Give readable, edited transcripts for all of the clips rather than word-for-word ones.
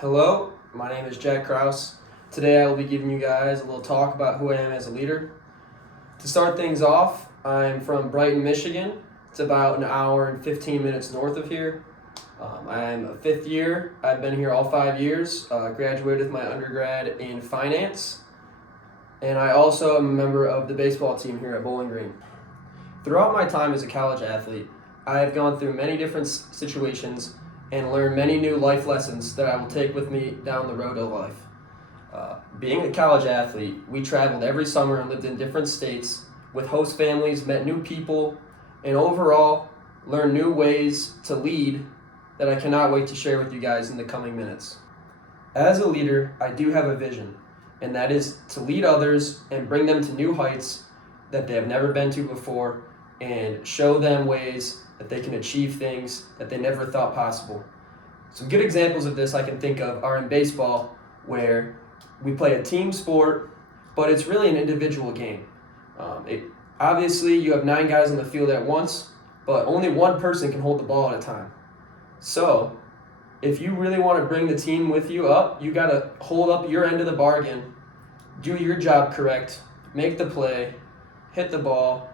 Hello, my name is Jack Kraus. Today I will be giving you guys a little talk about who I am as a leader. To start things off, I'm from Brighton, Michigan. It's about an hour and 15 minutes north of here. I'm a fifth year. I've been here all 5 years. Graduated with my undergrad in finance. And I also am a member of the baseball team here at Bowling Green. Throughout my time as a college athlete, I have gone through many different situations and learned many new life lessons that I will take with me down the road of life. Being a college athlete, we traveled every summer and lived in different states with host families, met new people, and overall learned new ways to lead that I cannot wait to share with you guys in the coming minutes. As a leader, I do have a vision, and that is to lead others and bring them to new heights that they have never been to before and show them ways that they can achieve things that they never thought possible. Some good examples of this I can think of are in baseball, where we play a team sport, but it's really an individual game. Obviously, you have 9 guys on the field at once, but only one person can hold the ball at a time. So, if you really want to bring the team with you up, you got to hold up your end of the bargain, do your job correct, make the play, hit the ball,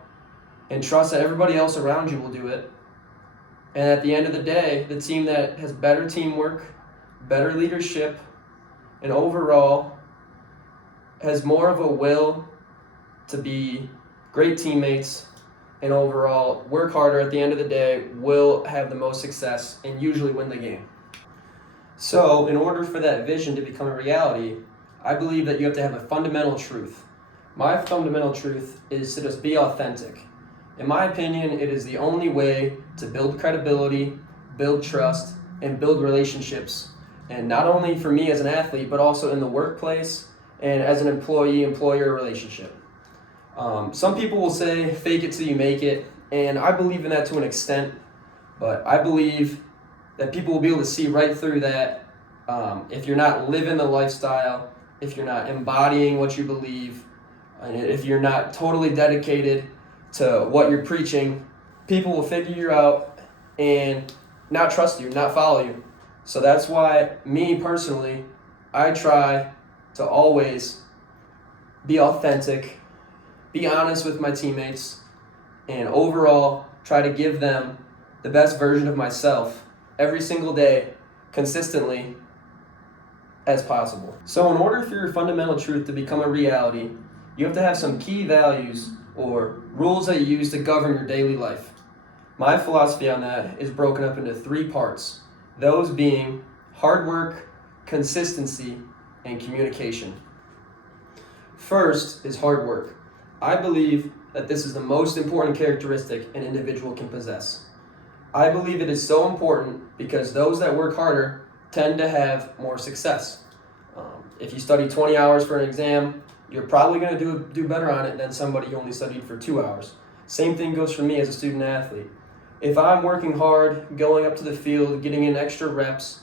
and trust that everybody else around you will do it. And at the end of the day, the team that has better teamwork, better leadership, and overall has more of a will to be great teammates and overall work harder at the end of the day will have the most success and usually win the game. So, in order for that vision to become a reality, I believe that you have to have a fundamental truth. My fundamental truth is to just be authentic. In my opinion, it is the only way to build credibility, build trust, and build relationships. And not only for me as an athlete, but also in the workplace and as an employee-employer relationship. Some people will say, fake it till you make it, and I believe in that to an extent, but I believe that people will be able to see right through that if you're not living the lifestyle, if you're not embodying what you believe, and if you're not totally dedicated to what you're preaching, people will figure you out and not trust you, not follow you. So that's why, me personally, I try to always be authentic, be honest with my teammates, and overall try to give them the best version of myself every single day, consistently, as possible. So in order for your fundamental truth to become a reality, you have to have some key values or rules that you use to govern your daily life. My philosophy on that is broken up into 3 parts, those being hard work, consistency, and communication. First is hard work. I believe that this is the most important characteristic an individual can possess. I believe it is so important because those that work harder tend to have more success. If you study 20 hours for an exam, you're probably going to do better on it than somebody who only studied for 2 hours. Same thing goes for me as a student athlete. If I'm working hard, going up to the field, getting in extra reps,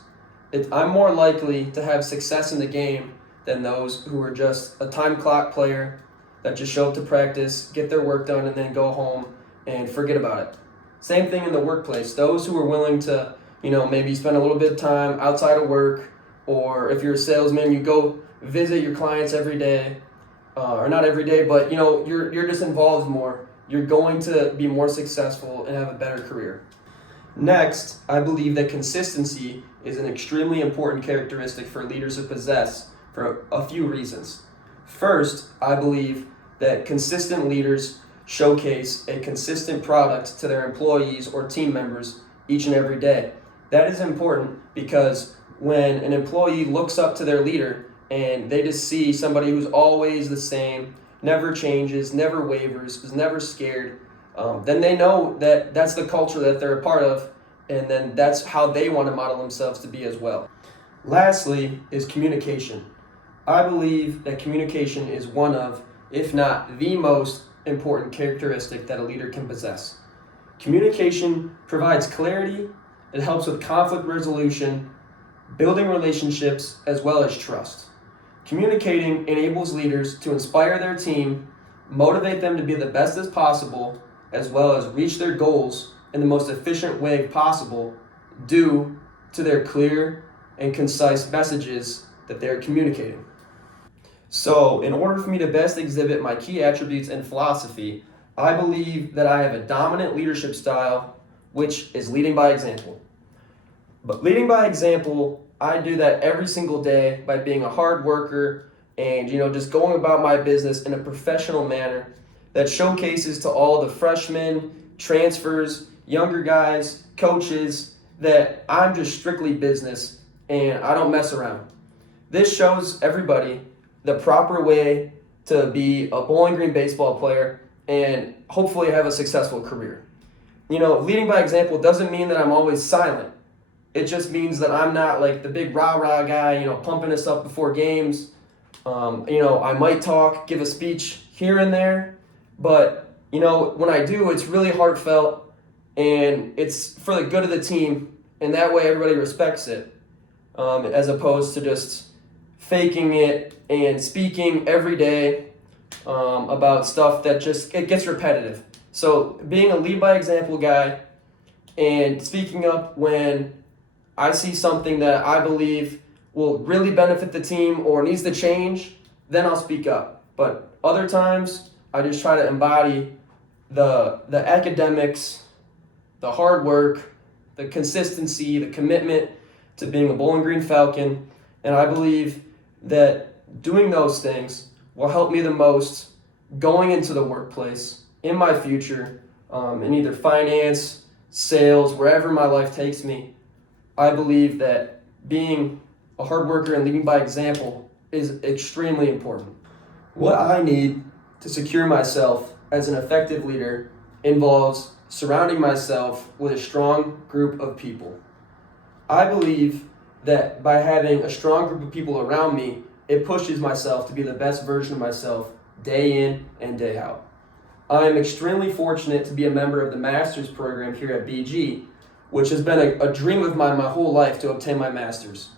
I'm more likely to have success in the game than those who are just a time clock player that just show up to practice, get their work done, and then go home and forget about it. Same thing in the workplace. Those who are willing to, maybe spend a little bit of time outside of work, or if you're a salesman, you go visit your clients every day, or not every day, but you're just involved more. You're going to be more successful and have a better career. Next, I believe that consistency is an extremely important characteristic for leaders to possess for a few reasons. First, I believe that consistent leaders showcase a consistent product to their employees or team members each and every day. That is important because when an employee looks up to their leader and they just see somebody who's always the same, never changes, never wavers, is never scared, then they know that that's the culture that they're a part of, and then that's how they want to model themselves to be as well. Lastly is communication. I believe that communication is one of, if not the most important characteristic that a leader can possess. Communication provides clarity, it helps with conflict resolution, building relationships, as well as trust. Communicating enables leaders to inspire their team, motivate them to be the best as possible, as well as reach their goals in the most efficient way possible due to their clear and concise messages that they're communicating. So, in order for me to best exhibit my key attributes and philosophy, I believe that I have a dominant leadership style, which is leading by example. But leading by example, I do that every single day by being a hard worker and just going about my business in a professional manner that showcases to all the freshmen, transfers, younger guys, coaches that I'm just strictly business and I don't mess around. This shows everybody the proper way to be a Bowling Green baseball player and hopefully have a successful career. Leading by example doesn't mean that I'm always silent. It just means that I'm not like the big rah-rah guy, pumping us up before games. I might talk, give a speech here and there, but, when I do, it's really heartfelt and it's for the good of the team, and that way everybody respects it, as opposed to just faking it and speaking every day about stuff that it gets repetitive. So being a lead by example guy and speaking up when I see something that I believe will really benefit the team or needs to change, then I'll speak up. But other times, I just try to embody the academics, the hard work, the consistency, the commitment to being a Bowling Green Falcon, and I believe that doing those things will help me the most going into the workplace in my future, in either finance, sales, wherever my life takes me. I believe that being a hard worker and leading by example is extremely important. What I need to secure myself as an effective leader involves surrounding myself with a strong group of people. I believe that by having a strong group of people around me, it pushes myself to be the best version of myself day in and day out. I am extremely fortunate to be a member of the master's program here at BG, which has been a dream of mine my whole life to obtain my master's.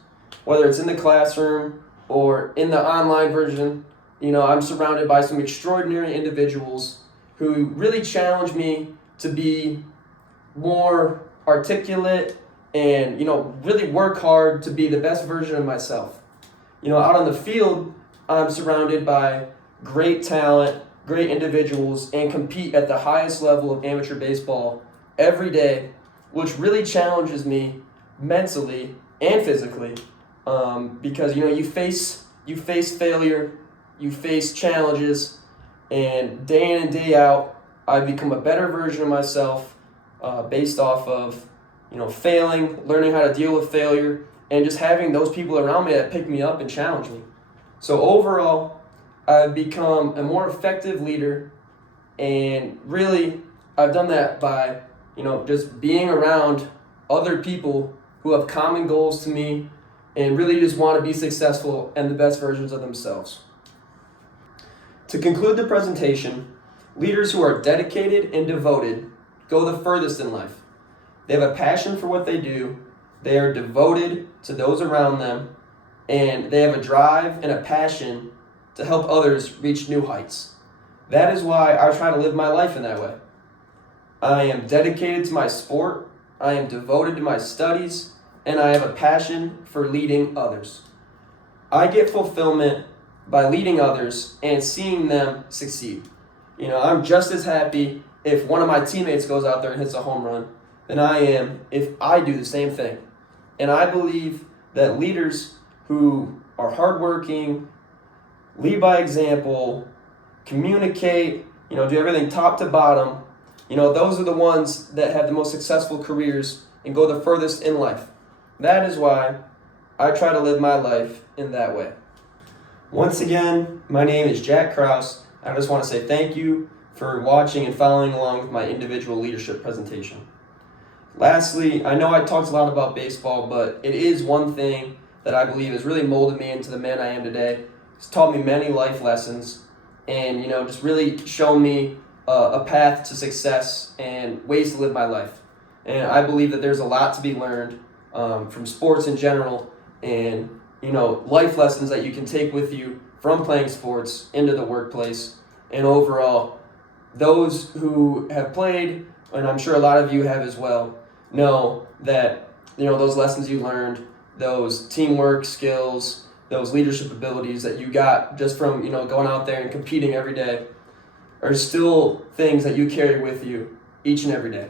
Whether it's in the classroom or in the online version, I'm surrounded by some extraordinary individuals who really challenge me to be more articulate and, really work hard to be the best version of myself. Out on the field, I'm surrounded by great talent, great individuals, and compete at the highest level of amateur baseball every day, which really challenges me mentally and physically, because you face failure, you face challenges, and day in and day out, I become a better version of myself based off of failing, learning how to deal with failure, and just having those people around me that pick me up and challenge me. So overall, I've become a more effective leader, and really, I've done that by just being around other people who have common goals to me and really just want to be successful and the best versions of themselves. To conclude the presentation, leaders who are dedicated and devoted go the furthest in life. They have a passion for what they do, they are devoted to those around them, and they have a drive and a passion to help others reach new heights. That is why I try to live my life in that way. I am dedicated to my sport, I am devoted to my studies, and I have a passion for leading others. I get fulfillment by leading others and seeing them succeed. I'm just as happy if one of my teammates goes out there and hits a home run than I am if I do the same thing. And I believe that leaders who are hardworking, lead by example, communicate, do everything top to bottom, those are the ones that have the most successful careers and go the furthest in life. That is why I try to live my life in that way. Once again, my name is Jack Kraus. I just want to say thank you for watching and following along with my individual leadership presentation. Lastly, I know I talked a lot about baseball, but it is one thing that I believe has really molded me into the man I am today. It's taught me many life lessons and, just really shown me a path to success and ways to live my life. And I believe that there's a lot to be learned from sports in general and, life lessons that you can take with you from playing sports into the workplace. And overall, those who have played, and I'm sure a lot of you have as well, know that, those lessons you learned, those teamwork skills, those leadership abilities that you got just from, going out there and competing every day are still things that you carry with you each and every day.